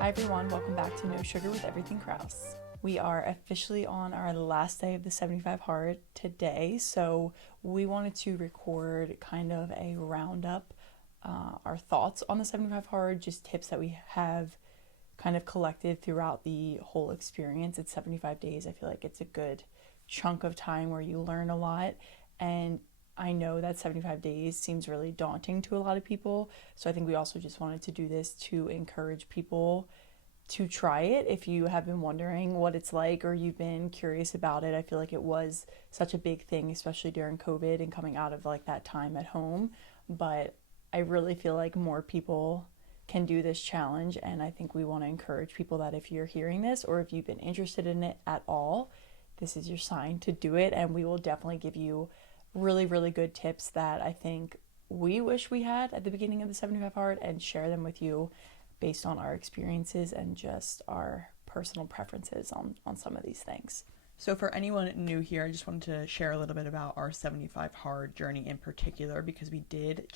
Hi everyone, welcome back to No Sugar with Everything Krause. We are officially on our last day of the 75 Hard today, so we wanted to record kind of a roundup, our thoughts on the 75 Hard, just tips that we have kind of collected throughout the whole experience. It's 75 days. I feel like it's a good chunk of time where you learn a lot, and I know that 75 days seems really daunting to a lot of people, so I think we also just wanted to do this to encourage people to try it if you have been wondering what it's like or you've been curious about it. I feel like it was such a big thing, especially during COVID and coming out of like that time at home, but I really feel like more people can do this challenge, and I think we want to encourage people that if you're hearing this or if you've been interested in it at all, this is your sign to do it, and we will definitely give you really, really good tips that I think we wish we had at the beginning of the 75 Hard and share them with you based on our experiences and just our personal preferences on some of these things. So for anyone new here, I just wanted to share a little bit about our 75 Hard journey in particular, because we did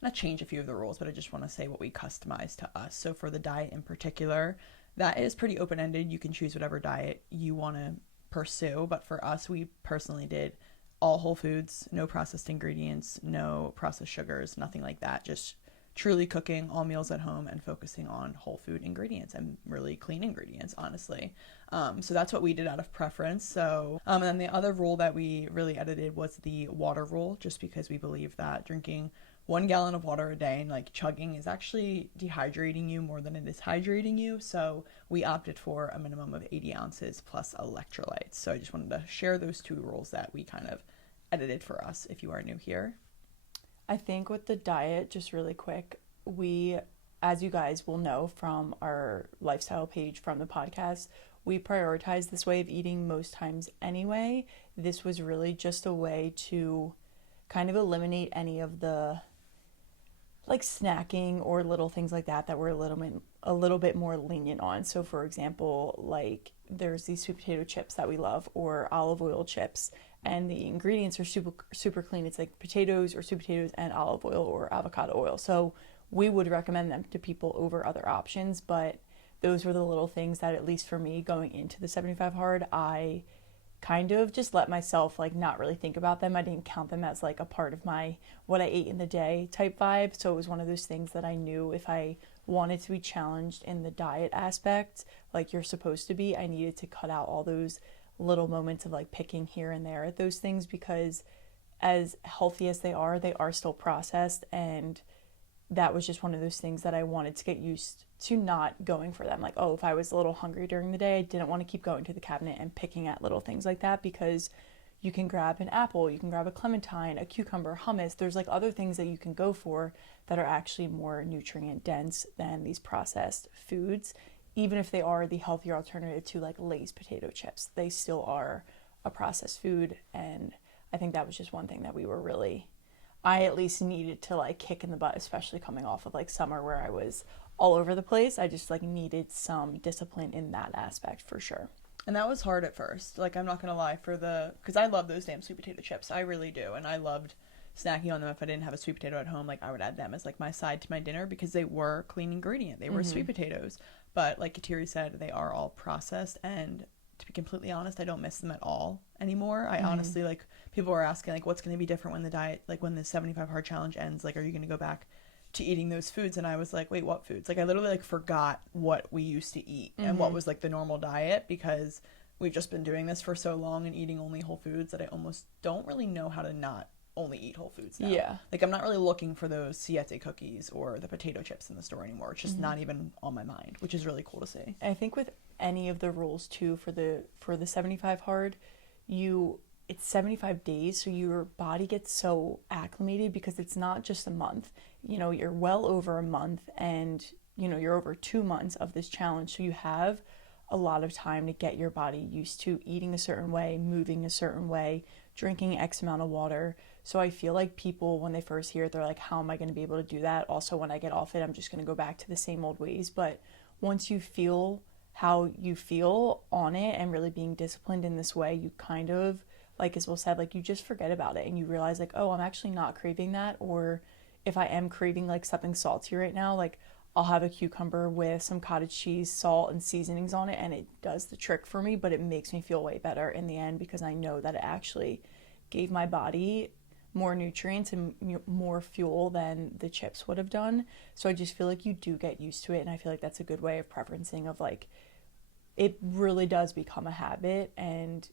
not change a few of the rules, but I just want to say what we customized to us. So for the diet in particular, that is pretty open-ended. You can choose whatever diet you want to pursue, but for us, we personally did all whole foods, no processed ingredients, no processed sugars, nothing like that. Just truly cooking all meals at home and focusing on whole food ingredients and really clean ingredients, honestly. So that's what we did out of preference. And then the other rule that we really edited was the water rule, just because we believe that drinking 1 gallon of water a day and like chugging is actually dehydrating you more than it is hydrating you. So we opted for a minimum of 80 ounces plus electrolytes. So I just wanted to share those two rules that we kind of edited for us if you are new here. I think with the diet, just really quick, we, as you guys will know from our lifestyle page from the podcast, we prioritize this way of eating most times anyway. This was really just a way to kind of eliminate any of the like snacking or little things like that we're a little bit more lenient on. So for example, like there's these sweet potato chips that we love, or olive oil chips, and the ingredients are super clean. It's like potatoes or sweet potatoes and olive oil or avocado oil. So we would recommend them to people over other options, but those were the little things that, at least for me going into the 75 Hard, I kind of just let myself like not really think about them. I didn't count them as like a part of my what I ate in the day type vibe. So it was one of those things that I knew if I wanted to be challenged in the diet aspect, like you're supposed to be, I needed to cut out all those little moments of like picking here and there at those things, because as healthy as they are still processed, and that was just one of those things that I wanted to get used to not going for them. Like, oh, if I was a little hungry during the day, I didn't want to keep going to the cabinet and picking at little things like that, because you can grab an apple, you can grab a clementine, a cucumber, hummus. There's like other things that you can go for that are actually more nutrient dense than these processed foods. Even if they are the healthier alternative to like Lay's potato chips, they still are a processed food. And I think that was just one thing that I at least needed to like kick in the butt, especially coming off of like summer where I was all over the place. I just like needed some discipline in that aspect for sure. And that was hard at first. Like, I'm not going to lie, because I love those damn sweet potato chips. I really do. And I loved snacking on them. If I didn't have a sweet potato at home, like I would add them as like my side to my dinner, because they were clean ingredient. They were sweet potatoes. But like Kateri said, they are all processed. And to be completely honest, I don't miss them at all anymore. I honestly, like, people were asking like, what's going to be different when the diet, like when the 75 Hard challenge ends? Like, are you going to go back to eating those foods? And I was like, wait, what foods? Like, I literally like forgot what we used to eat and what was like the normal diet, because we've just been doing this for so long and eating only whole foods that I almost don't really know how to not only eat whole foods now. Yeah. Like, I'm not really looking for those siete cookies or the potato chips in the store anymore. It's just not even on my mind, which is really cool to see. I think with any of the rules too for the 75 Hard, it's 75 days, so your body gets so acclimated, because it's not just a month. You know, you're well over a month, and you know, you're over 2 months of this challenge, so you have a lot of time to get your body used to eating a certain way, moving a certain way, drinking X amount of water. So I feel like people, when they first hear it, they're like, how am I going to be able to do that? Also, when I get off it, I'm just going to go back to the same old ways. But once you feel how you feel on it and really being disciplined in this way, you kind of, like Isabel said, like you just forget about it and you realize like, oh, I'm actually not craving that. Or if I am craving like something salty right now, like I'll have a cucumber with some cottage cheese, salt, and seasonings on it, and it does the trick for me, but it makes me feel way better in the end because I know that it actually gave my body more nutrients and more fuel than the chips would have done. So I just feel like you do get used to it, and I feel like that's a good way of preferencing of like, it really does become a habit. And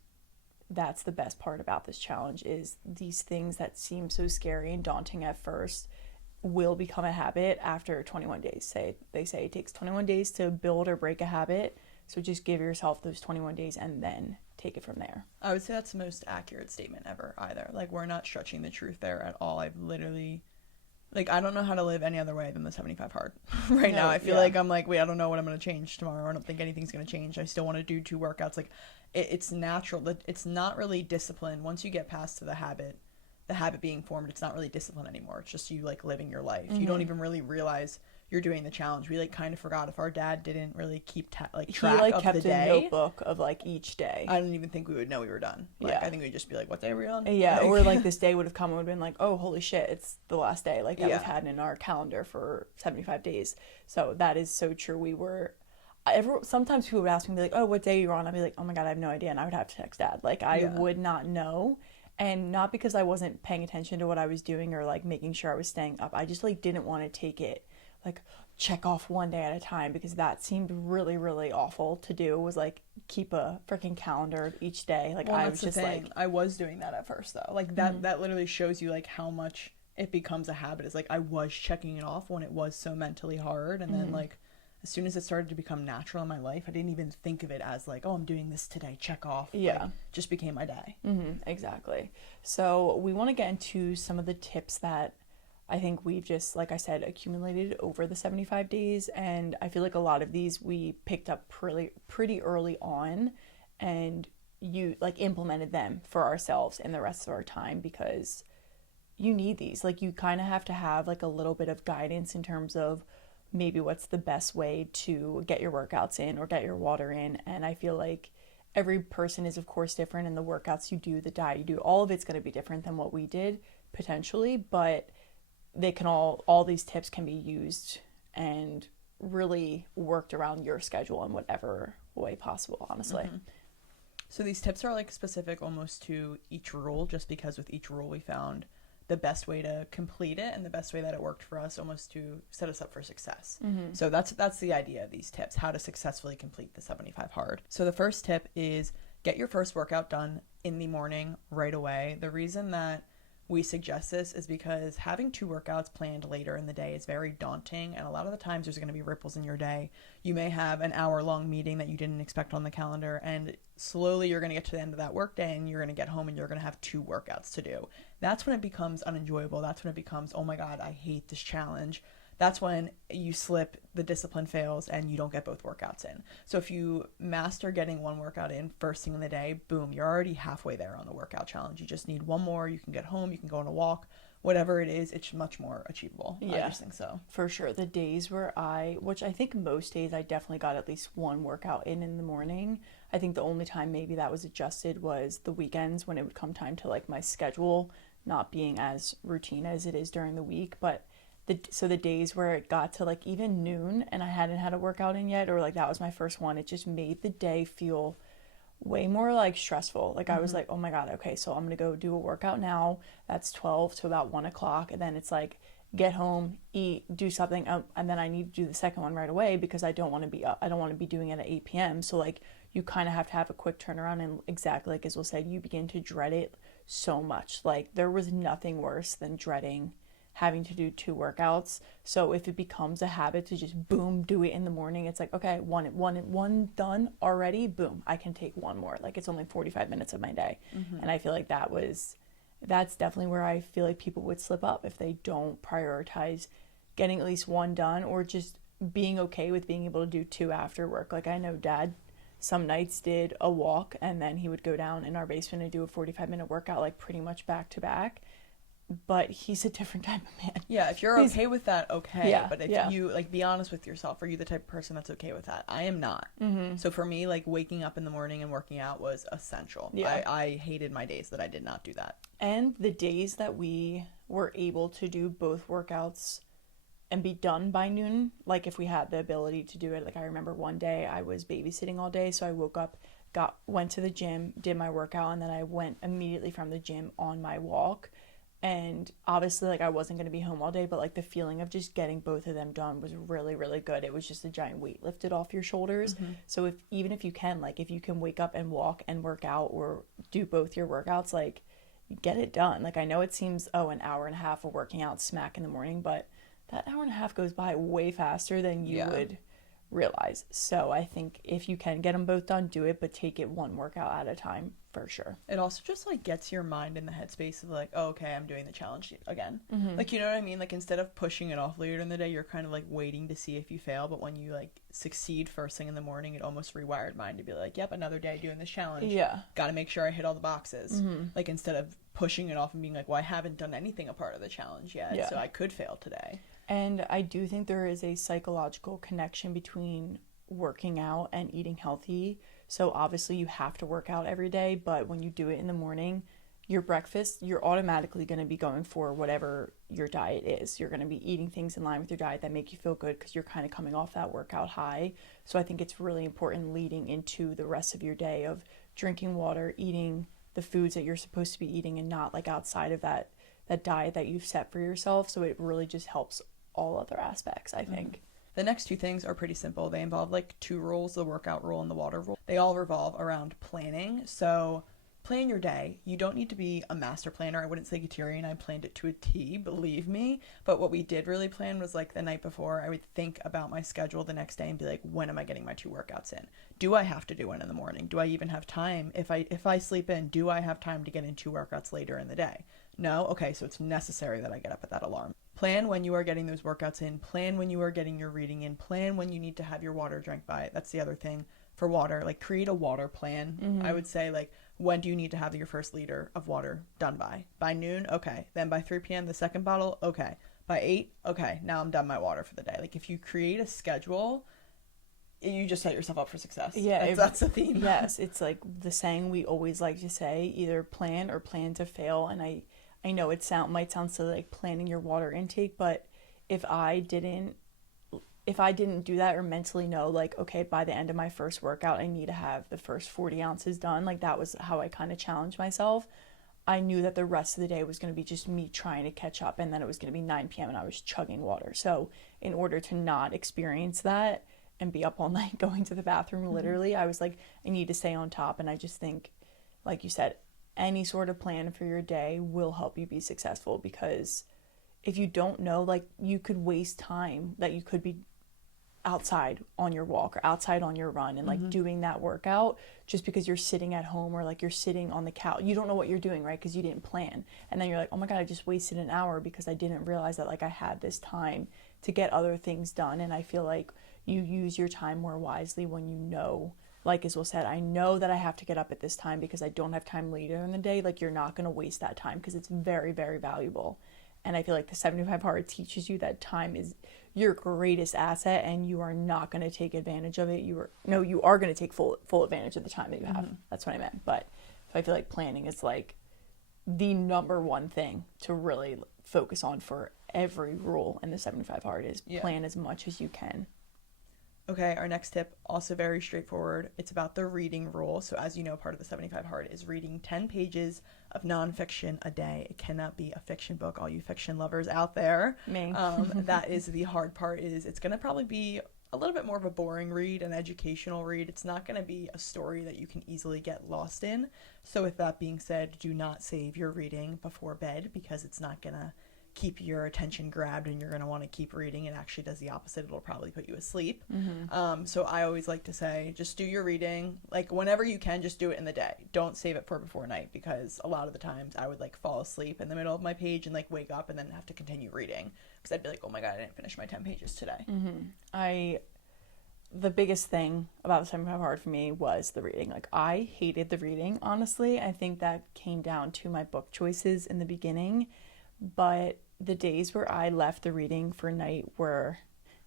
that's the best part about this challenge, is these things that seem so scary and daunting at first will become a habit after 21 days. They say it takes 21 days to build or break a habit. So just give yourself those 21 days and then take it from there. I would say that's the most accurate statement ever either. Like, we're not stretching the truth there at all. I've literally, like, I don't know how to live any other way than the 75 hard right now. I feel like I'm like, wait, I don't know what I'm going to change tomorrow. I don't think anything's going to change. I still want to do 2 workouts. Like, it's natural. It's not really discipline. Once you get past the habit being formed, it's not really discipline anymore. It's just you like living your life. You don't even really realize you're doing the challenge. We like kind of forgot. If our dad didn't really keep track of the day, he like kept a notebook of like each day. I don't even think we would know we were done. Like, I think we'd just be like, what day are we on? Yeah, like, or like this day would have come and would have been like, oh, holy shit, it's the last day like that we've had in our calendar for 75 days. So that is so true. We were sometimes people would ask me, like, oh, what day are you on? I'd be like, oh my god, I have no idea, and I would have to text dad. Like, I would not know. And not because I wasn't paying attention to what I was doing or like making sure I was staying up. I just like didn't want to take it like check off one day at a time, because that seemed really, really awful to do, was like keep a freaking calendar of each day. Like, I was just like, I was doing that at first though. Like that literally shows you like how much it becomes a habit. It's like I was checking it off when it was so mentally hard, and then like as soon as it started to become natural in my life, I didn't even think of it as like, oh, I'm doing this today, check off. Yeah. Like, just became my day. Exactly. So we want to get into some of the tips that I think we've just, like I said, accumulated over the 75 days. And I feel like a lot of these we picked up pretty early on, and you like implemented them for ourselves in the rest of our time, because you need these. Like, you kind of have to have like a little bit of guidance in terms of maybe what's the best way to get your workouts in or get your water in. And I feel like every person is of course different, and the workouts you do, the diet you do, all of it's going to be different than what we did potentially, but they can all these tips can be used and really worked around your schedule in whatever way possible, honestly. So these tips are like specific almost to each rule, just because with each rule we found the best way to complete it and the best way that it worked for us, almost to set us up for success. So that's the idea of these tips, how to successfully complete the 75 hard. So the first tip is get your first workout done in the morning right away. The reason that we suggest this is because having 2 workouts planned later in the day is very daunting, and a lot of the times there's going to be ripples in your day. You may have an hour-long meeting that you didn't expect on the calendar, and slowly you're going to get to the end of that workday and you're going to get home and you're going to have 2 workouts to do. That's when it becomes unenjoyable. That's when it becomes, oh my god, I hate this challenge. That's when you slip, the discipline fails, and you don't get both workouts in. So if you master getting 1 workout in first thing in the day, boom, you're already halfway there on the workout challenge. You just need 1 more. You can get home, you can go on a walk, whatever it is, it's much more achievable. Yeah, I just think so. For sure. The days where which I think most days I definitely got at least 1 workout in the morning. I think the only time maybe that was adjusted was the weekends, when it would come time to like my schedule not being as routine as it is during the week. But so the days where it got to like even noon and I hadn't had a workout in yet, or like that was my first one, it just made the day feel way more like stressful. Like, I was like, oh my god, okay, so I'm gonna go do a workout now. That's 12 to about 1 o'clock, and then it's like get home, eat, do something, and then I need to do the second one right away because I don't want to be up. I don't want to be doing it at 8 p.m. So like you kind of have to have a quick turnaround, and exactly like Isabel said, you begin to dread it so much. Like, there was nothing worse than dreading having to do 2 workouts. So if it becomes a habit to just boom do it in the morning, it's like, okay, one done already, boom, I can take 1 more. Like, it's only 45 minutes of my day. And I feel like that's definitely where I feel like people would slip up if they don't prioritize getting at least 1 done, or just being okay with being able to do 2 after work. Like, I know dad some nights did a walk, and then he would go down in our basement and do a 45-minute workout, like pretty much back to back. But he's a different type of man. Yeah, if you're okay with that, okay. Yeah, but if you, like, be honest with yourself. Are you the type of person that's okay with that? I am not. So for me, like, waking up in the morning and working out was essential. Yeah. I hated my days that I did not do that. And the days that we were able to do both workouts and be done by noon, like if we had the ability to do it. Like I remember one day I was babysitting all day, so I woke up, went to the gym, did my workout, and then I went immediately from the gym on my walk. And obviously, like, I wasn't going to be home all day, but like the feeling of just getting both of them done was really, really good. It was just a giant weight lifted off your shoulders. So if even if you can, like, if you can wake up and walk and work out or do both your workouts, like, get it done. Like, I know it seems, oh, an hour and a half of working out smack in the morning, but that hour and a half goes by way faster than you would realize. So I think if you can get them both done, do it, but take it one workout at a time for sure. It also just like gets your mind in the headspace of like, oh, okay, I'm doing the challenge again. Like, you know what I mean? Like, instead of pushing it off later in the day, you're kind of like waiting to see if you fail. But when you like succeed first thing in the morning, it almost rewired mind to be like, yep, another day doing this challenge. Yeah. Got to make sure I hit all the boxes. Like, instead of pushing it off and being like, well, I haven't done anything a part of the challenge yet, so I could fail today. And I do think there is a psychological connection between working out and eating healthy. So obviously you have to work out every day, but when you do it in the morning, your breakfast, you're automatically going to be going for whatever your diet is. You're going to be eating things in line with your diet that make you feel good because you're kind of coming off that workout high. So I think it's really important leading into the rest of your day of drinking water, eating the foods that you're supposed to be eating, and not like outside of that diet that you've set for yourself. So it really just helps all other aspects, I think. The next two things are pretty simple. They involve like two rules, the workout rule and the water rule. They all revolve around planning. So plan your day. You don't need to be a master planner. I wouldn't say Kateri and I planned it to a T, believe me. But what we did really plan was like the night before, I would think about my schedule the next day and be like, when am I getting my 2 workouts in? Do I have to do one in the morning? Do I even have time? If I sleep in, do I have time to get in 2 workouts later in the day? No? Okay, so it's necessary that I get up at that alarm. Plan when you are getting those workouts in. Plan when you are getting your reading in. Plan when you need to have your water drank by. That's the other thing for water. Like, create a water plan. I would say, like, when do you need to have your first liter of water done by? By noon? Okay. Then by 3 p.m., the second bottle? Okay. By 8? Okay. Now I'm done my water for the day. Like, if you create a schedule, you just set yourself up for success. Yeah. That's the theme. Yes. It's like the saying we always like to say, either plan or plan to fail. And I know might sound silly, like planning your water intake, but if I didn't do that or mentally know, like, okay, by the end of my first workout, I need to have the first 40 ounces done. Like, that was how I kind of challenged myself. I knew that the rest of the day was going to be just me trying to catch up, and then it was going to be 9 p.m. and I was chugging water. So in order to not experience that and be up all night going to the bathroom, literally, I was like, I need to stay on top. And I just think, like you said, any sort of plan for your day will help you be successful, because if you don't know, like, you could waste time that you could be outside on your walk or outside on your run and like doing that workout just because you're sitting at home or like you're sitting on the couch. You don't know what you're doing, right? Because you didn't plan. And then you're like, oh my God, I just wasted an hour because I didn't realize that like I had this time to get other things done. And I feel like you use your time more wisely when you know, like Isabel said, I know that I have to get up at this time because I don't have time later in the day. Like, you're not going to waste that time because it's very, very valuable. And I feel like the 75 hard teaches you that time is your greatest asset, and you are not going to take advantage of it. You are going to take full advantage of the time that you have. That's what I meant. But so I feel like planning is like the number one thing to really focus on for every rule in the 75 hard is plan as much as you can. Okay, our next tip, also very straightforward. It's about the reading rule. So as you know, part of the 75 hard is reading 10 pages of nonfiction a day. It cannot be a fiction book, all you fiction lovers out there. Me. That is the hard part. Is it's going to probably be a little bit more of a boring read, an educational read. It's not going to be a story that you can easily get lost in. So with that being said, do not save your reading before bed, because it's not going to keep your attention grabbed and you're going to want to keep reading. It actually does the opposite. It'll probably put you asleep. So I always like to say, just do your reading. Like, whenever you can, just do it in the day. Don't save it for before night, because a lot of the times I would like fall asleep in the middle of my page and like wake up and then have to continue reading, because I'd be like, oh my God, I didn't finish my 10 pages today. The biggest thing about the 75 hard for me was the reading. Like, I hated the reading, honestly. I think that came down to my book choices in the beginning, but the days where I left the reading for night were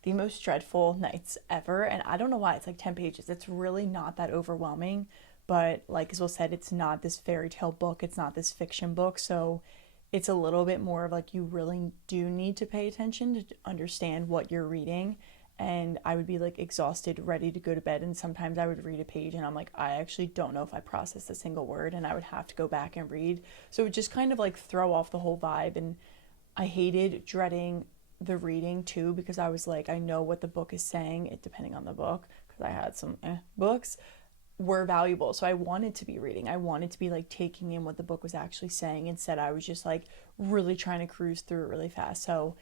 the most dreadful nights ever. And I don't know why. It's like 10 pages. It's really not that overwhelming. But like Isabel said, it's not this fairy tale book. It's not this fiction book. So it's a little bit more of like you really do need to pay attention to understand what you're reading. And I would be like exhausted, ready to go to bed. And sometimes I would read a page and I'm like, I actually don't know if I processed a single word, and I would have to go back and read. So it would just kind of like throw off the whole vibe. And I hated dreading the reading too, because I was like, I know what the book is saying, it depending on the book, because I had some books were valuable. So I wanted to be reading. I wanted to be like taking in what the book was actually saying. Instead, I was just like really trying to cruise through it really fast. So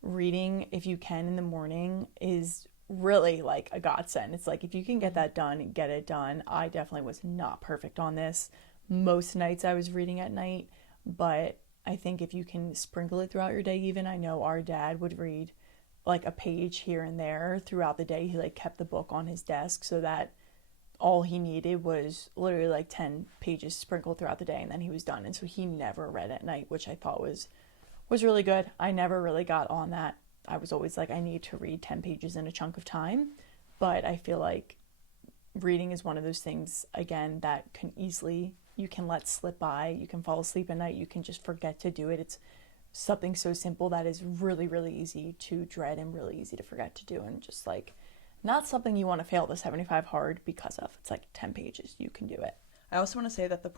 reading, if you can in the morning, is really like a godsend. It's like if you can get that done, get it done. I definitely was not perfect on this. Most nights I was reading at night, but I think if you can sprinkle it throughout your day, even I know our dad would read like a page here and there throughout the day. He like kept the book on his desk so that all he needed was literally like 10 pages sprinkled throughout the day, and then he was done. And so he never read at night, which I thought was really good. I never really got on that. I was always like, I need to read 10 pages in a chunk of time. But I feel like reading is one of those things, again, that can easily, you can let slip by. You can fall asleep at night. You can just forget to do it. It's something so simple that is really, really easy to dread and really easy to forget to do. And just like, not something you want to fail the 75 hard because of. It's like 10 pages. You can do it. I also want to say that the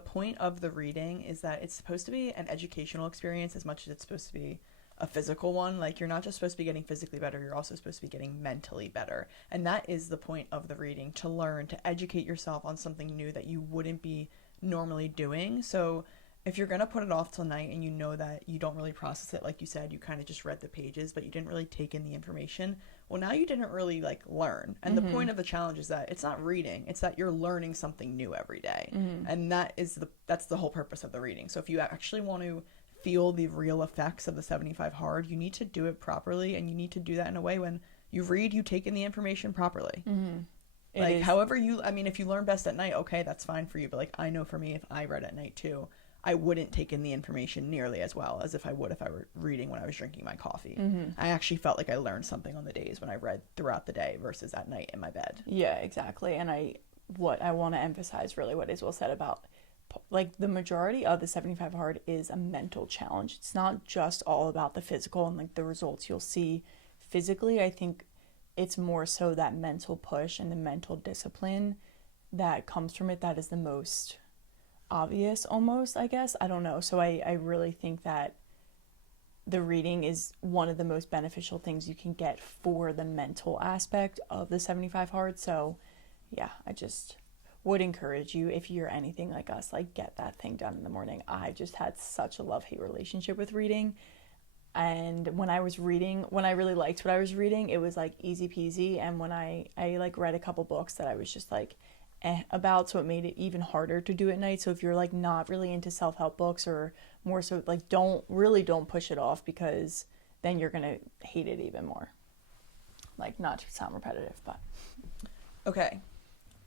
point of the reading is that it's supposed to be an educational experience as much as it's supposed to be a physical one. Like, you're not just supposed to be getting physically better, you're also supposed to be getting mentally better. And that is the point of the reading, to learn, to educate yourself on something new that you wouldn't be normally doing. So if you're going to put it off till night and you know that you don't really process it, like you said, you kind of just read the pages, but you didn't really take in the information, well, now you didn't really like learn. And the point of the challenge is that it's not reading, it's that you're learning something new every day. And that's the whole purpose of the reading. So if you actually want to feel the real effects of the 75 hard, you need to do it properly, and you need to do that in a way when you read, you take in the information properly. Like, however if you learn best at night, okay, that's fine for you. But like, I know for me, if I read at night too, I wouldn't take in the information nearly as well as if I would if I were reading when I was drinking my coffee. I actually felt like I learned something on the days when I read throughout the day versus at night in my bed. Yeah, exactly. And what I want to emphasize really what Isabel said about, like, the majority of the 75 hard is a mental challenge. It's not just all about the physical and like the results you'll see physically. I think it's more so that mental push and the mental discipline that comes from it that is the most obvious, almost, I guess. I don't know. So I really think that the reading is one of the most beneficial things you can get for the mental aspect of the 75 hard. So yeah, I just would encourage you, if you're anything like us, like, get that thing done in the morning. I just had such a love-hate relationship with reading. And when I was reading, when I really liked what I was reading, it was like easy peasy. And when I like read a couple books that I was just like about, so it made it even harder to do at night. So if you're like not really into self-help books, or more so like don't push it off, because then you're gonna hate it even more. Like, not to sound repetitive, but okay,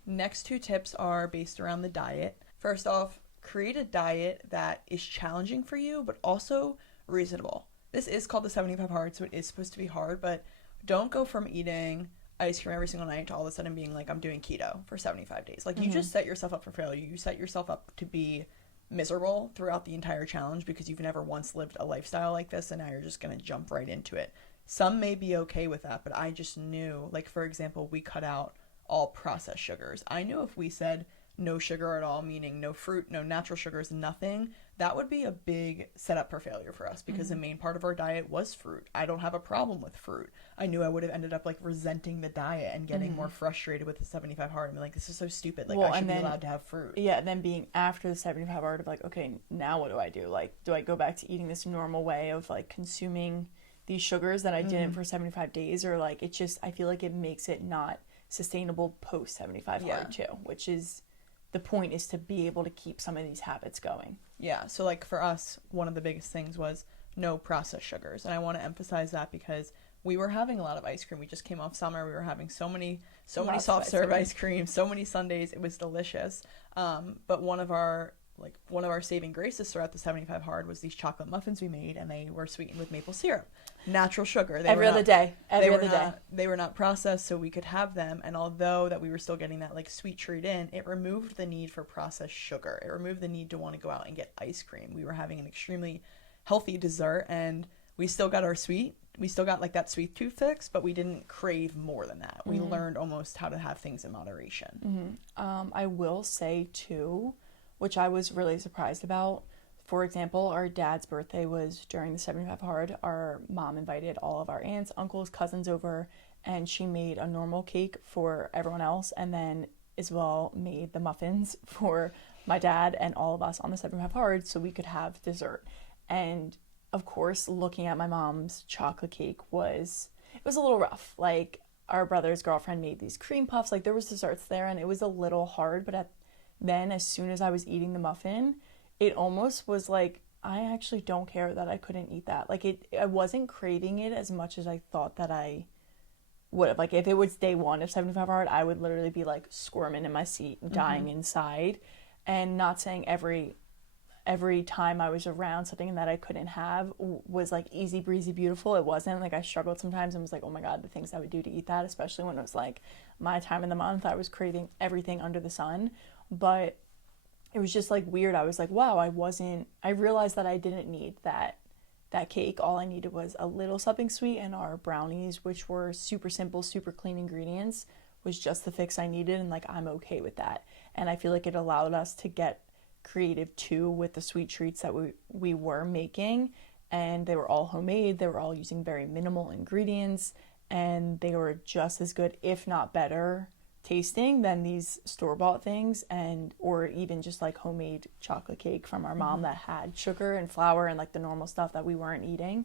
next two tips are based around the diet. First off, create a diet that is challenging for you but also reasonable. This is called the 75 hard, so it is supposed to be hard, but don't go from eating ice cream every single night to all of a sudden being like, I'm doing keto for 75 days. Like, you just set yourself up for failure. You set yourself up to be miserable throughout the entire challenge because you've never once lived a lifestyle like this, and now you're just going to jump right into it. Some may be okay with that, but I just knew, like, for example, we cut out all processed sugars. I knew if we said no sugar at all, meaning no fruit, no natural sugars, nothing, that would be a big setup for failure for us, because the main part of our diet was fruit. I don't have a problem with fruit. I knew I would have ended up like resenting the diet and getting more frustrated with the 75 hard and be like, this is so stupid. Like, I should be allowed to have fruit. Yeah, and then being after the 75 hard of like, okay, now what do I do? Like, do I go back to eating this normal way of like consuming these sugars that I didn't for 75 days? Or like, it just, I feel like it makes it not sustainable post 75 hard too, which is, the point is to be able to keep some of these habits going. Yeah, so like for us, one of the biggest things was no processed sugars. And I want to emphasize that because we were having a lot of ice cream. We just came off summer. We were having so many soft serve ice cream, so many sundaes. It was delicious. But one of our like one of our saving graces throughout the 75 hard was these chocolate muffins we made, and they were sweetened with maple syrup, natural sugar. Every other day. They were not processed, so we could have them. And although that we were still getting that like sweet treat in, it removed the need for processed sugar. It removed the need to want to go out and get ice cream. We were having an extremely healthy dessert, and we still got our sweet. We still got like that sweet tooth fix, but we didn't crave more than that. We learned almost how to have things in moderation. I will say too, which I was really surprised about. For example, our dad's birthday was during the 75 hard. Our mom invited all of our aunts, uncles, cousins over, and she made a normal cake for everyone else, and then Isabel made the muffins for my dad and all of us on the 75 hard so we could have dessert. And of course, looking at my mom's chocolate cake it was a little rough. Like, our brother's girlfriend made these cream puffs. Like, there was desserts there, and it was a little hard. But then, as soon as I was eating the muffin, it almost was like, I actually don't care that I couldn't eat that. Like, I wasn't craving it as much as I thought that I would have. Like, if it was day one of 75 hard, I would literally be, like, squirming in my seat, dying inside. And not saying every time I was around something that I couldn't have was like easy breezy beautiful. It wasn't. Like, I struggled sometimes and was like, oh my god, the things I would do to eat that, especially when it was like my time in the month. I was craving everything under the sun. But it was just like weird. I was like, wow, I realized that I didn't need that cake. All I needed was a little something sweet, and our brownies, which were super simple, super clean ingredients, was just the fix I needed, and like, I'm okay with that. And I feel like it allowed us to get creative too with the sweet treats that we were making, and they were all homemade. They were all using very minimal ingredients, and they were just as good, if not better tasting than these store-bought things, or even just like homemade chocolate cake from our mom that had sugar and flour and like the normal stuff that we weren't eating.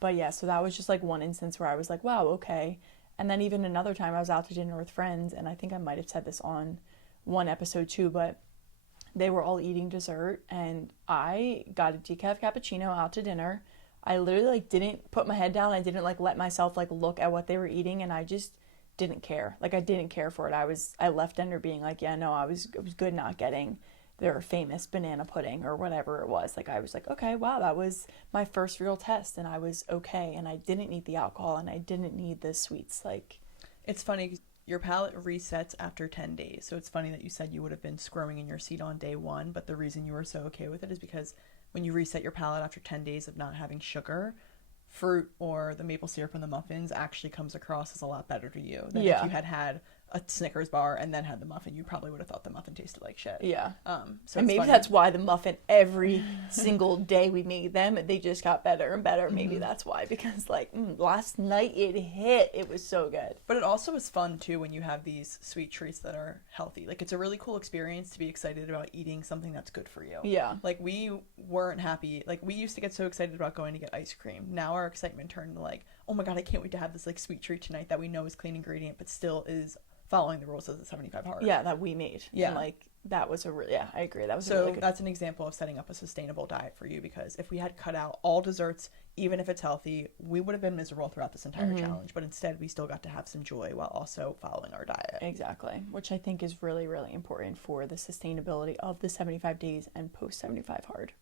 But yeah, so that was just like one instance where I was like, wow, okay. And then even another time I was out to dinner with friends, and I think I might have said this on one episode too, but they were all eating dessert, and I got a decaf cappuccino out to dinner. I literally like didn't put my head down. I didn't like let myself like look at what they were eating, and I just didn't care. Like, I didn't care for it. I left dinner being like, yeah, no, I was good not getting their famous banana pudding or whatever it was. Like, I was like, okay, wow, that was my first real test, and I was okay, and I didn't need the alcohol, and I didn't need the sweets. Like, it's funny. Your palate resets after 10 days. So it's funny that you said you would have been squirming in your seat on day one, but the reason you were so okay with it is because when you reset your palate after 10 days of not having sugar, fruit or the maple syrup in the muffins actually comes across as a lot better to you than if you had a Snickers bar and then had the muffin. You probably would have thought the muffin tasted like shit. Yeah. So and maybe funny. that's why the muffin, every single day we made them, they just got better and better. Maybe that's why, because like last night it hit. It was so good. But it also is fun too when you have these sweet treats that are healthy. Like, it's a really cool experience to be excited about eating something that's good for you. Yeah. Like, we weren't happy. Like, we used to get so excited about going to get ice cream. Now our excitement turned to like, oh my god, I can't wait to have this like sweet treat tonight that we know is clean ingredient but still is following the rules of the 75 hard. Yeah, that we made. Yeah. And like, that was I agree. That was so a really good... that's an example of setting up a sustainable diet for you, because if we had cut out all desserts, even if it's healthy, we would have been miserable throughout this entire challenge. But instead, we still got to have some joy while also following our diet. Exactly. Which I think is really, really important for the sustainability of the 75 days and post 75 hard.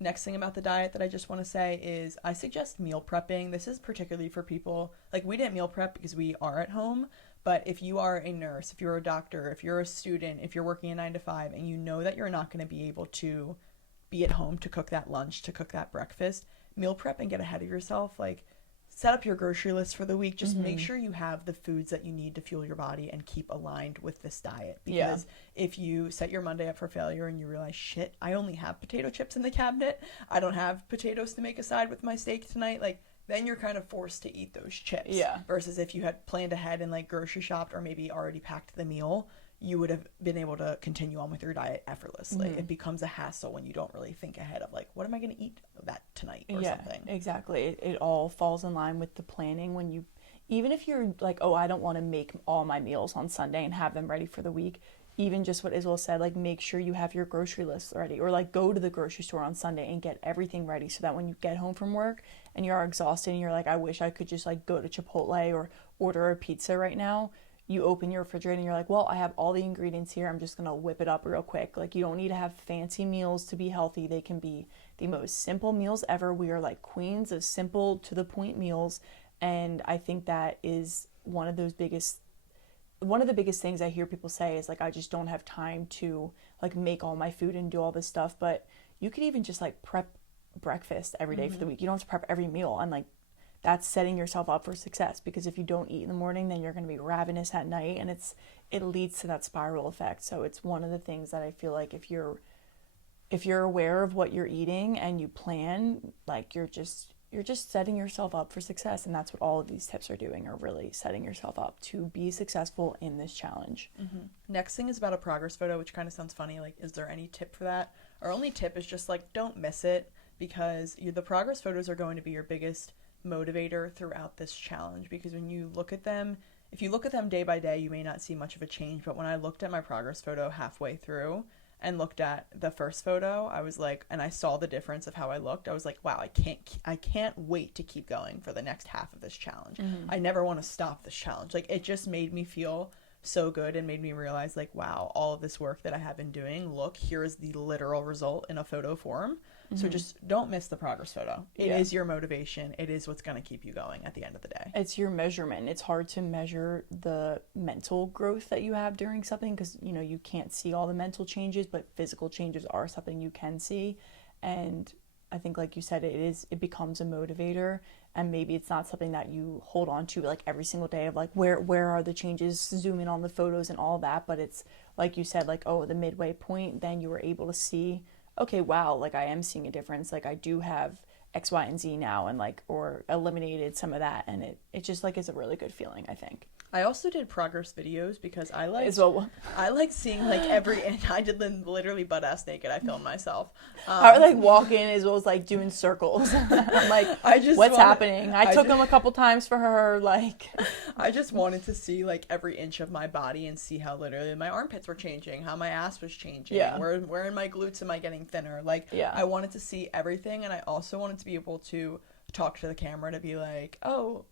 Next thing about the diet that I just want to say is I suggest meal prepping. This is particularly for people, like, we didn't meal prep because we are at home, but if you are a nurse, if you're a doctor, if you're a student, if you're working a 9 to 5 and you know that you're not going to be able to be at home to cook that lunch, to cook that breakfast, meal prep and get ahead of yourself. Like, set up your grocery list for the week. Just make sure you have the foods that you need to fuel your body and keep aligned with this diet. Because if you set your Monday up for failure and you realize, shit, I only have potato chips in the cabinet, I don't have potatoes to make aside with my steak tonight, like, then you're kind of forced to eat those chips. Yeah. Versus if you had planned ahead and like grocery shopped or maybe already packed the meal, you would have been able to continue on with your diet effortlessly. It becomes a hassle when you don't really think ahead of like, what am I going to eat that tonight or something. Exactly. It all falls in line with the planning when you, even if you're like, oh, I don't want to make all my meals on Sunday and have them ready for the week. Even just what Isabel said, like, make sure you have your grocery list ready, or like go to the grocery store on Sunday and get everything ready so that when you get home from work and you're exhausted and you're like, I wish I could just like go to Chipotle or order a pizza right now, you open your refrigerator and you're like, well, I have all the ingredients here. I'm just going to whip it up real quick. Like, you don't need to have fancy meals to be healthy. They can be the most simple meals ever. We are like queens of simple to the point meals. And I think that is one of the biggest things I hear people say is like, I just don't have time to like make all my food and do all this stuff. But you could even just like prep breakfast every day for the week. You don't have to prep every meal, and like that's setting yourself up for success, because if you don't eat in the morning, then you're going to be ravenous at night, and it leads to that spiral effect. So it's one of the things that I feel like if you're aware of what you're eating and you plan, like you're just setting yourself up for success. And that's what all of these tips are doing, are really setting yourself up to be successful in this challenge. Next thing is about a progress photo, which kind of sounds funny. Like, is there any tip for that? Our only tip is just like, don't miss it, because the progress photos are going to be your biggest motivator throughout this challenge. Because when you look at them, if you look at them day by day, you may not see much of a change. But when I looked at my progress photo halfway through and looked at the first photo, I was like, and I saw the difference of how I looked, I was like, wow, I can't wait to keep going for the next half of this challenge. I never want to stop this challenge. Like, it just made me feel so good and made me realize, like, wow, all of this work that I have been doing, look, here is the literal result in a photo form. So just don't miss the progress photo. It is your motivation. It is what's going to keep you going at the end of the day. It's your measurement. It's hard to measure the mental growth that you have during something, because you can't see all the mental changes, but physical changes are something you can see. And I think, like you said, it becomes a motivator. And maybe it's not something that you hold on to like every single day of like, where are the changes, zoom in on the photos and all that. But it's like you said, like, oh, the midway point, then you were able to see, okay, wow, like I am seeing a difference. Like, I do have X, Y, and Z now, and like, or eliminated some of that. And it just like is a really good feeling, I think. I also did progress videos because I like seeing like and I did them literally butt ass naked. I filmed myself. I would like walk in as well as like doing circles. I'm like, what's happening? I took them a couple times for her. Like, I just wanted to see like every inch of my body and see how literally my armpits were changing, how my ass was changing, where in my glutes am I getting thinner? Like, I wanted to see everything, and I also wanted to be able to talk to the camera to be like, oh,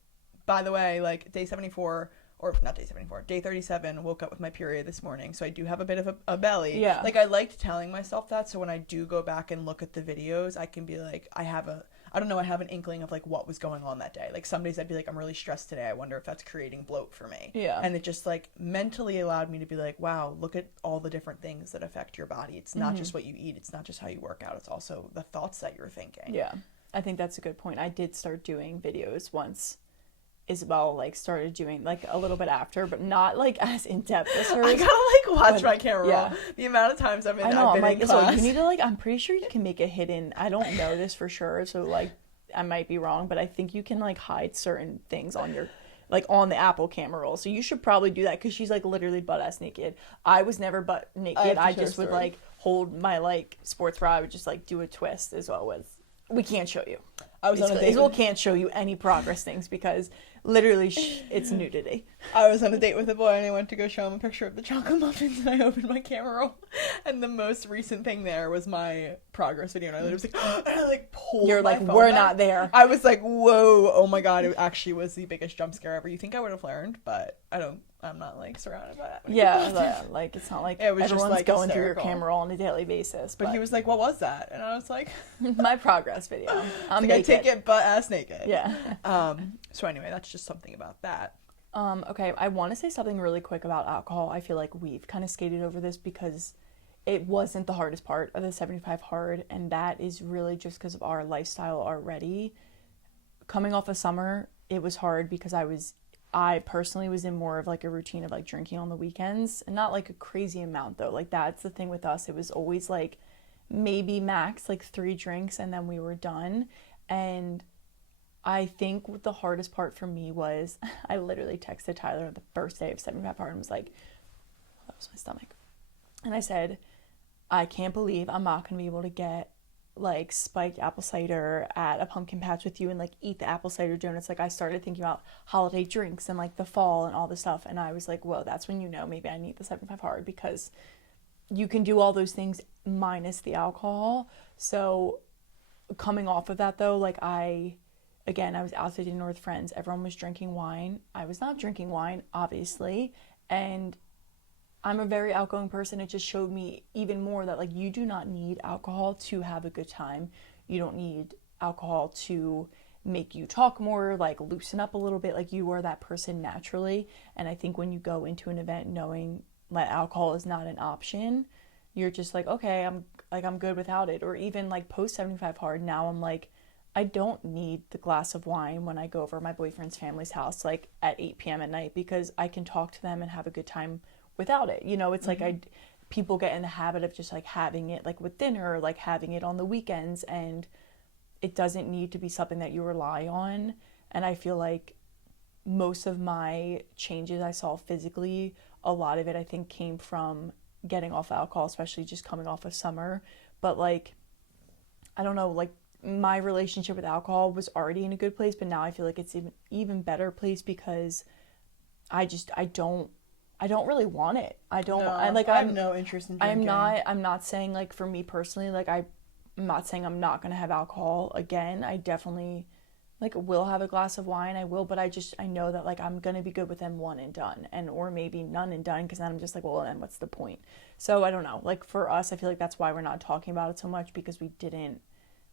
by the way, like day 74. Or not day 74, day 37, woke up with my period this morning. So I do have a bit of a belly. Yeah. Like, I liked telling myself that. So when I do go back and look at the videos, I can be like, I have an inkling of like what was going on that day. Like, some days I'd be like, I'm really stressed today. I wonder if that's creating bloat for me. Yeah. And it just like mentally allowed me to be like, wow, look at all the different things that affect your body. It's not just what you eat. It's not just how you work out. It's also the thoughts that you're thinking. Yeah. I think that's a good point. I did start doing videos once. Isabel like started doing like a little bit after, but not like as in depth as her. I gotta like watch my camera roll. The amount of times I've been in class. So you need to like, I'm pretty sure you can make a hidden, I don't know this for sure, so like I might be wrong, but I think you can like hide certain things on your like on the Apple camera roll. So you should probably do that, because she's like literally butt ass naked. I was never butt naked. I just would like hold my like sports bra. I would just like do a twist as well with. We can't show you. I was on a date. Isabel can't show you any progress things because literally it's nudity. I was on a date with a boy and I went to go show him a picture of the chocolate muffins, and I opened my camera roll, and the most recent thing there was my progress video, and I literally was like, and I like pulled. You're my like, phone we're back. not there. I was like, whoa, oh my god! It actually was the biggest jump scare ever. You think I would have learned, but I'm not like surrounded by that. Yeah, like it's not like it was everyone's just, like, going hysterical. through your camera roll on a daily basis. But he was like, what was that? And I was like, my progress video. I'm like, I take it butt ass naked. Yeah. So anyway, that's just something about that. Okay, I want to say something really quick about alcohol. I feel like we've kind of skated over this because it wasn't the hardest part of the 75 hard, and that is really just because of our lifestyle already. Coming off of summer, it was hard because I personally was in more of like a routine of like drinking on the weekends, and not like a crazy amount though. Like, that's the thing with us. It was always like maybe max like 3 drinks and then we were done. And I think what the hardest part for me was I literally texted Tyler the first day of 75 hard and was like, oh, that was my stomach. And I said, I can't believe I'm not going to be able to get like spiked apple cider at a pumpkin patch with you and like eat the apple cider donuts. Like, I started thinking about holiday drinks and like the fall and all this stuff, and I was like, whoa, that's when maybe I need the 75 hard, because you can do all those things minus the alcohol. So coming off of that though, like I again, I was out to dinner with friends. Everyone was drinking wine. I was not drinking wine, obviously. And I'm a very outgoing person. It just showed me even more that, like, you do not need alcohol to have a good time. You don't need alcohol to make you talk more, like, loosen up a little bit. Like, you are that person naturally. And I think when you go into an event knowing that alcohol is not an option, you're just like, okay, I'm good without it. Or even like post 75 hard, now I'm like, I don't need the glass of wine when I go over my boyfriend's family's house, like at 8 p.m. at night, because I can talk to them and have a good time without it. You know, it's like people get in the habit of just like having it like with dinner, or like having it on the weekends, and it doesn't need to be something that you rely on. And I feel like most of my changes I saw physically, a lot of it I think came from getting off alcohol, especially just coming off of summer. But like, I don't know, like my relationship with alcohol was already in a good place, but now I feel like it's even better place because I don't really want it. I don't. No, I like. I have I'm. no interest in drinking. I'm not saying like for me personally. Like I'm not saying I'm not gonna have alcohol again. I definitely like will have a glass of wine. I will, but I know that like I'm gonna be good with them one and done, and or maybe none and done, because then I'm just like, well, then what's the point? So I don't know. Like for us, I feel like that's why we're not talking about it so much, because we didn't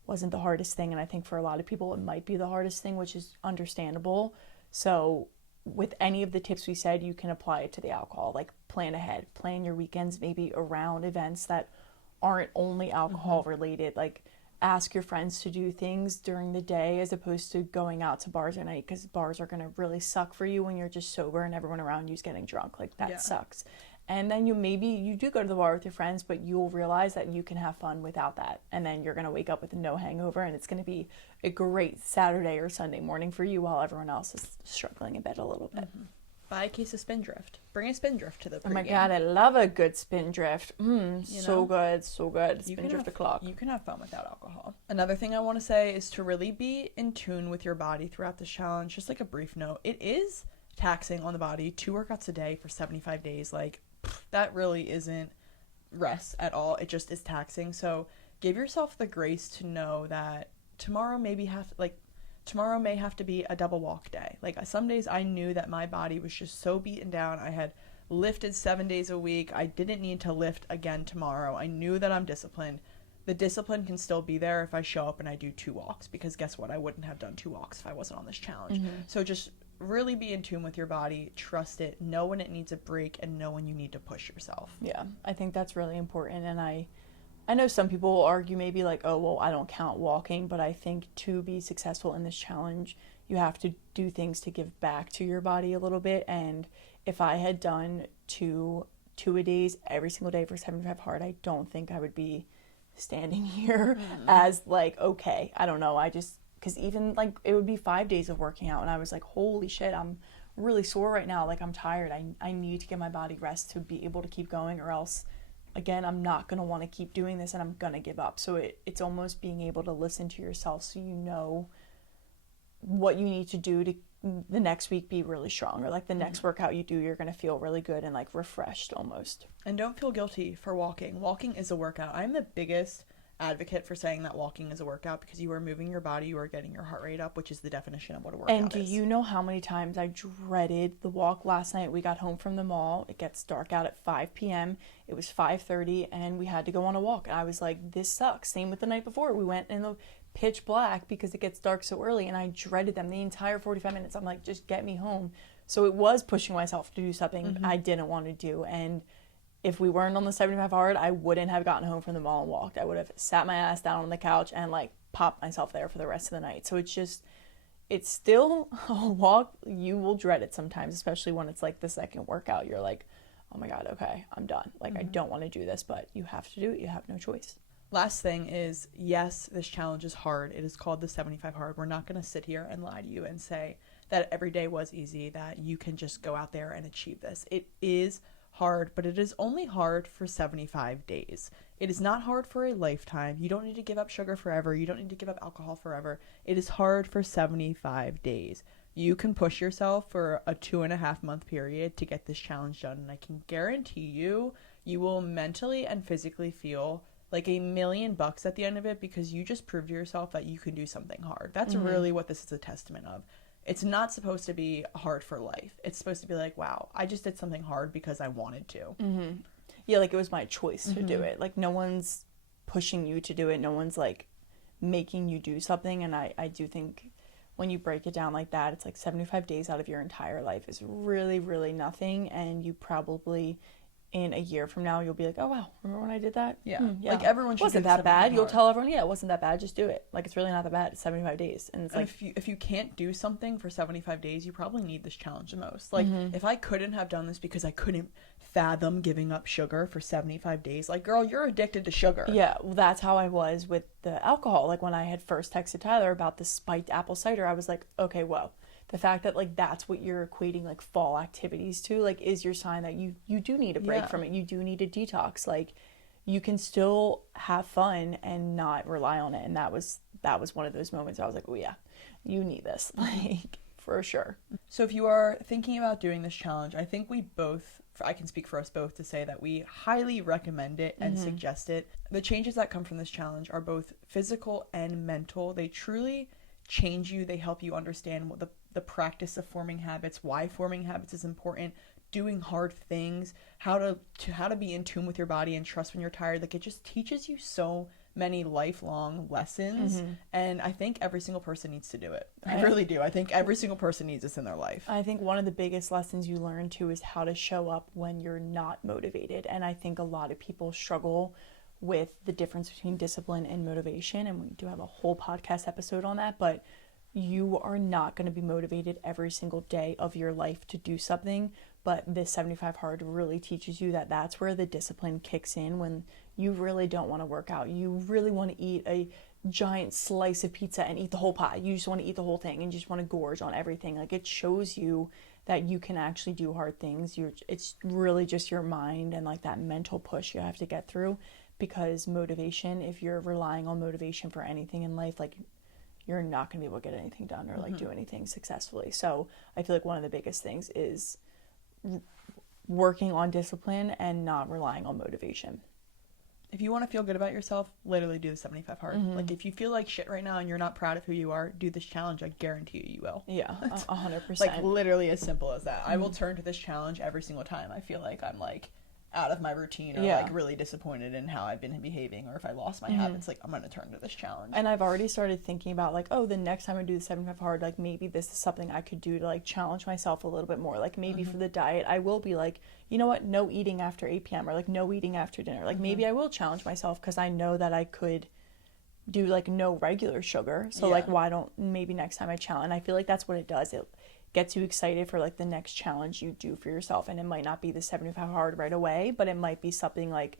wasn't the hardest thing, and I think for a lot of people it might be the hardest thing, which is understandable. So with any of the tips we said, you can apply it to the alcohol. Like plan ahead, plan your weekends maybe around events that aren't only alcohol related. Like ask your friends to do things during the day as opposed to going out to bars at night, because bars are going to really suck for you when you're just sober and everyone around you is getting drunk. Like that sucks. And then you do go to the bar with your friends, but you'll realize that you can have fun without that. And then you're going to wake up with no hangover, and it's going to be a great Saturday or Sunday morning for you while everyone else is struggling in bed a little bit. Buy a case of Spindrift. Bring a Spindrift to the pregame. Oh my God, I love a good Spindrift. So good, so good. Spindrift o'clock. You can have fun without alcohol. Another thing I want to say is to really be in tune with your body throughout this challenge. Just like a brief note, it is taxing on the body. 2 workouts a day for 75 days. Like, that really isn't rest at all. It just is taxing. So give yourself the grace to know that tomorrow may have to be a double walk day. Like some days I knew that my body was just so beaten down. I had lifted 7 days a week. I didn't need to lift again tomorrow. I knew that I'm disciplined. The discipline can still be there if I show up and I do 2 walks, because guess what? I wouldn't have done 2 walks if I wasn't on this challenge. So just really be in tune with your body, trust it, know when it needs a break, and know when you need to push yourself. Yeah, I think that's really important. And I know some people will argue maybe like, oh, well, I don't count walking, but I think to be successful in this challenge, you have to do things to give back to your body a little bit. And if I had done two-a-days every single day for 75 hard, I don't think I would be standing here as like, okay, I don't know. Because even like it would be 5 days of working out, and I was like, holy shit, I'm really sore right now. Like I'm tired. I need to give my body rest to be able to keep going, or else again, I'm not going to want to keep doing this and I'm going to give up. So it's almost being able to listen to yourself so you know what you need to do to the next week be really strong, or like the next workout you do, you're going to feel really good and like refreshed almost. And don't feel guilty for walking. Walking is a workout. I'm the biggest advocate for saying that walking is a workout, because you are moving your body, you are getting your heart rate up, which is the definition of what a workout is. And do you know how many times I dreaded the walk? Last night we got home from the mall. It gets dark out at 5 p.m. It was 5:30 and we had to go on a walk. And I was like, this sucks. Same with the night before. We went in the pitch black because it gets dark so early, and I dreaded them the entire 45 minutes. I'm like, just get me home. So it was pushing myself to do something I didn't want to do. And if we weren't on the 75 hard, I wouldn't have gotten home from the mall and walked. I would have sat my ass down on the couch and like popped myself there for the rest of the night. So it's still a walk. You will dread it sometimes, especially when it's like the second workout. You're like, oh my God, okay, I'm done. Like I don't want to do this, but you have to do it. You have no choice. Last thing is, yes, this challenge is hard. It is called the 75 hard. We're not going to sit here and lie to you and say that every day was easy, that you can just go out there and achieve this. It is hard, but it is only hard for 75 days. It is not hard for a lifetime. You don't need to give up sugar forever. You don't need to give up alcohol forever. It is hard for 75 days. You can push yourself for a 2.5-month period to get this challenge done, and I can guarantee you, you will mentally and physically feel like $1,000,000 at the end of it, because you just proved to yourself that you can do something hard. That's really what this is a testament of. It's not supposed to be hard for life. It's supposed to be like, wow, I just did something hard because I wanted to. Yeah, like it was my choice to do it. Like no one's pushing you to do it. No one's like making you do something. And I do think when you break it down like that, it's like 75 days out of your entire life is really, really nothing. And you probably, in a year from now, you'll be like, oh, wow, remember when I did that? Yeah. Like everyone should wasn't do that bad. You'll hard. tell everyone, yeah, it wasn't that bad. Just do it. Like, it's really not that bad. It's 75 days. And it's And like, if you can't do something for 75 days, you probably need this challenge the most. Like, if I couldn't have done this because I couldn't fathom giving up sugar for 75 days, like, girl, you're addicted to sugar. yeah, well, that's how I was with the alcohol. Like, when I had first texted Tyler about the spiked apple cider, I was like, okay, whoa. The fact that, like, that's what you're equating, like, fall activities to, like, is your sign that you do need a break from it. You do need a detox. Like, you can still have fun and not rely on it. And that was one of those moments where I was like, oh, yeah, you need this, like, for sure. So if you are thinking about doing this challenge, I think I can speak for us both to say that we highly recommend it and suggest it. The changes that come from this challenge are both physical and mental. They truly change you. They help you understand what the practice of forming habits, why forming habits is important, doing hard things, how to be in tune with your body and trust when you're tired. Like, it just teaches you so many lifelong lessons, and I think every single person needs to do it. I really do. I think every single person needs this in their life. I think one of the biggest lessons you learn too is how to show up when you're not motivated, and I think a lot of people struggle with the difference between discipline and motivation, and we do have a whole podcast episode on that, but you are not going to be motivated every single day of your life to do something. But this 75 hard really teaches you that that's where the discipline kicks in, when you really don't want to work out. You really want to eat a giant slice of pizza and eat the whole pie. You just want to eat the whole thing and just want to gorge on everything. Like, it shows you that you can actually do hard things. It's really just your mind and like that mental push you have to get through, because motivation, if you're relying on motivation for anything in life, like, you're not going to be able to get anything done or like do anything successfully. So I feel like one of the biggest things is working on discipline and not relying on motivation. If you want to feel good about yourself, literally do the 75 hard. Like, if you feel like shit right now and you're not proud of who you are, do this challenge. I guarantee you will. Yeah, 100%. Like, literally as simple as that. I will turn to this challenge every single time I feel like I'm like out of my routine or like really disappointed in how I've been behaving, or if I lost my habits, like, I'm going to turn to this challenge. And I've already started thinking about like, oh, the next time I do the 75 hard, like, maybe this is something I could do to like challenge myself a little bit more. Like, maybe for the diet, I will be like, you know what, no eating after 8 p.m. or like no eating after dinner. Like, maybe I will challenge myself, because I know that I could do like no regular sugar. So like, why don't maybe next time I challenge? And I feel like that's what it does. It gets you excited for like the next challenge you do for yourself. And it might not be the 75 hard right away, but it might be something like,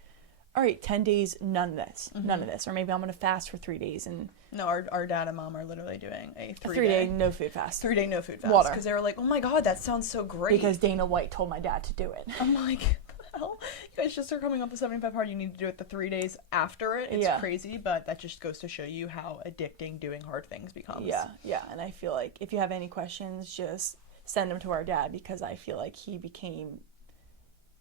all right, 10 days, none of this. Or maybe I'm going to fast for 3 days. And no, our dad and mom are literally doing a 3-day no food fast. 3-day no food fast. Water. Because they were like, oh my God, that sounds so great. Because Dana White told my dad to do it. I'm like, hell, you guys just are coming off the 75 hard. You need to do it the 3 days after it. It's crazy, but that just goes to show you how addicting doing hard things becomes. Yeah. And I feel like if you have any questions, just send them to our dad, because I feel like he became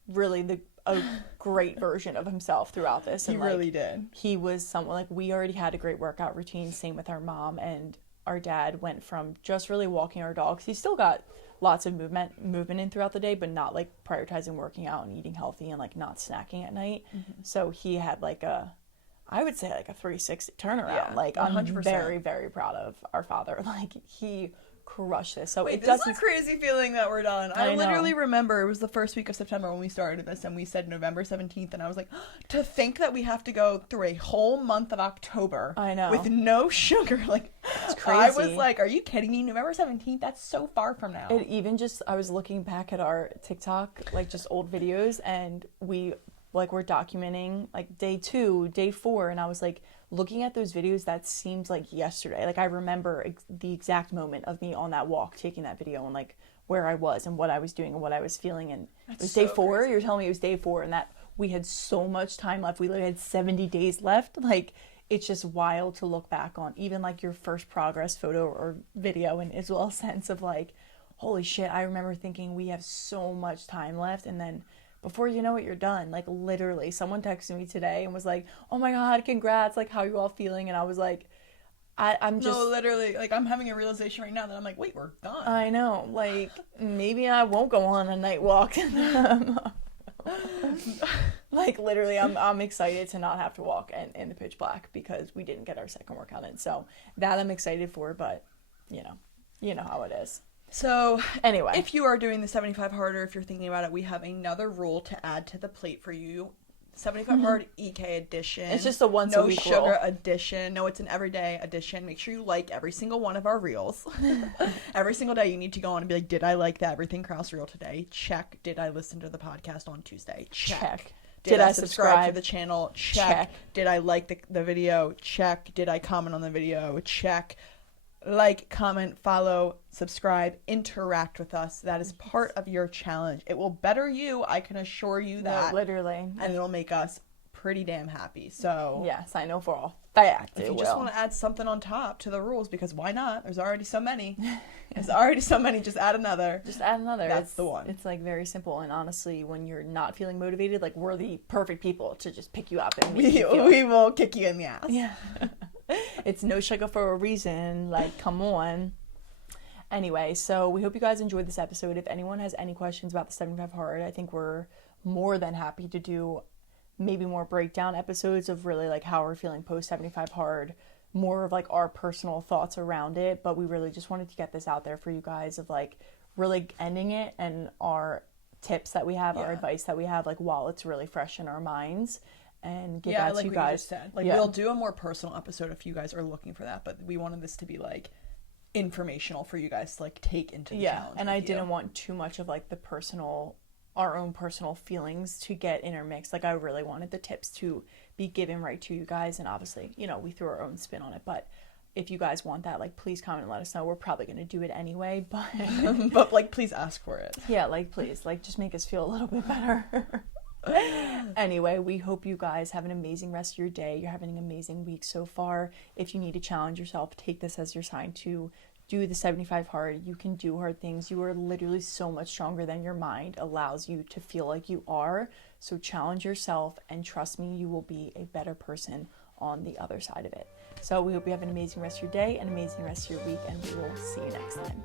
really a great version of himself throughout this. And he really did. He was someone, like, we already had a great workout routine, same with our mom, and our dad went from just really walking our dogs. He still got lots of movement in throughout the day, but not like prioritizing working out and eating healthy and like not snacking at night. So he had like I would say like a 360 turnaround. Like, 100%. I'm very, very proud of our father. Like, he crushed this. So wait, it this doesn't... is a crazy feeling that we're done. I literally remember it was the first week of September when we started this, and we said November 17th, and I was like, to think that we have to go through a whole month of October with no sugar. Like, it's crazy. I was like, are you kidding me? November 17th? That's so far from now. It even just, I was looking back at our TikTok, like just old videos, and we're documenting like day 2, day 4, and I was like, looking at those videos, that seems like yesterday. Like, I remember the exact moment of me on that walk taking that video, and like where I was and what I was doing and what I was feeling. And it was day 4. You're telling me it was day 4, and that we had so much time left. We literally had 70 days left. Like, it's just wild to look back on, even like your first progress photo or video, and Israel's sense of like, holy shit, I remember thinking we have so much time left, and then before you know it, you're done. Like, literally, someone texted me today and was like, oh my God, congrats. Like, how are you all feeling? And I was like, I'm just... No, literally, like, I'm having a realization right now that I'm like, wait, we're done. I know. Like, maybe I won't go on a night walk. Like, literally, I'm excited to not have to walk in the pitch black because we didn't get our second workout in. So that I'm excited for, but you know how it is. So anyway, if you are doing the 75 harder, if you're thinking about it, we have another rule to add to the plate for you. 75 hard EK edition. It's just a once a week no sugar rule. edition. No, it's an everyday edition. Make sure you like every single one of our reels. Every single day you need to go on and be like, did I like the Everything Krause reel today? Check. Did I listen to the podcast on Tuesday? Check. Did I subscribe to the channel? Check. Did I like the video? Check. Did I comment on the video? Check. Like, comment, follow, subscribe, interact with us. That is part of your challenge. It will better you, I can assure you that. No, literally. And it'll make us pretty damn happy. So yes, I know for a fact if it you will. just want to add something on top to the rules, because why not? There's already so many. Just add another. Just add another. That's the one. It's like very simple. And honestly, when you're not feeling motivated, like, we're the perfect people to just pick you up and make you feel. We will kick you in the ass. Yeah. It's no sugar for a reason. Like, come on. Anyway, so we hope you guys enjoyed this episode. If anyone has any questions about the 75 hard, I think we're more than happy to do maybe more breakdown episodes of really like how we're feeling post 75 hard, more of like our personal thoughts around it. But we really just wanted to get this out there for you guys of like really ending it and our tips that we have, our advice that we have, like, while it's really fresh in our minds. And give that to you guys. Just said. Like, we'll do a more personal episode if you guys are looking for that, but we wanted this to be like informational for you guys to like take into the challenge. And I didn't want too much of like our own personal feelings to get intermixed. Like, I really wanted the tips to be given right to you guys, and obviously, we threw our own spin on it. But if you guys want that, like, please comment and let us know. We're probably going to do it anyway, but but like, please ask for it. Yeah, like, please, like, just make us feel a little bit better. Anyway, we hope you guys have an amazing rest of your day. You're having an amazing week so far. If you need to challenge yourself, take this as your sign to do the 75 hard. You can do hard things. You are literally so much stronger than your mind allows you to feel like you are. So challenge yourself, and trust me, you will be a better person on the other side of it. So we hope you have an amazing rest of your day, an amazing rest of your week, and we will see you next time.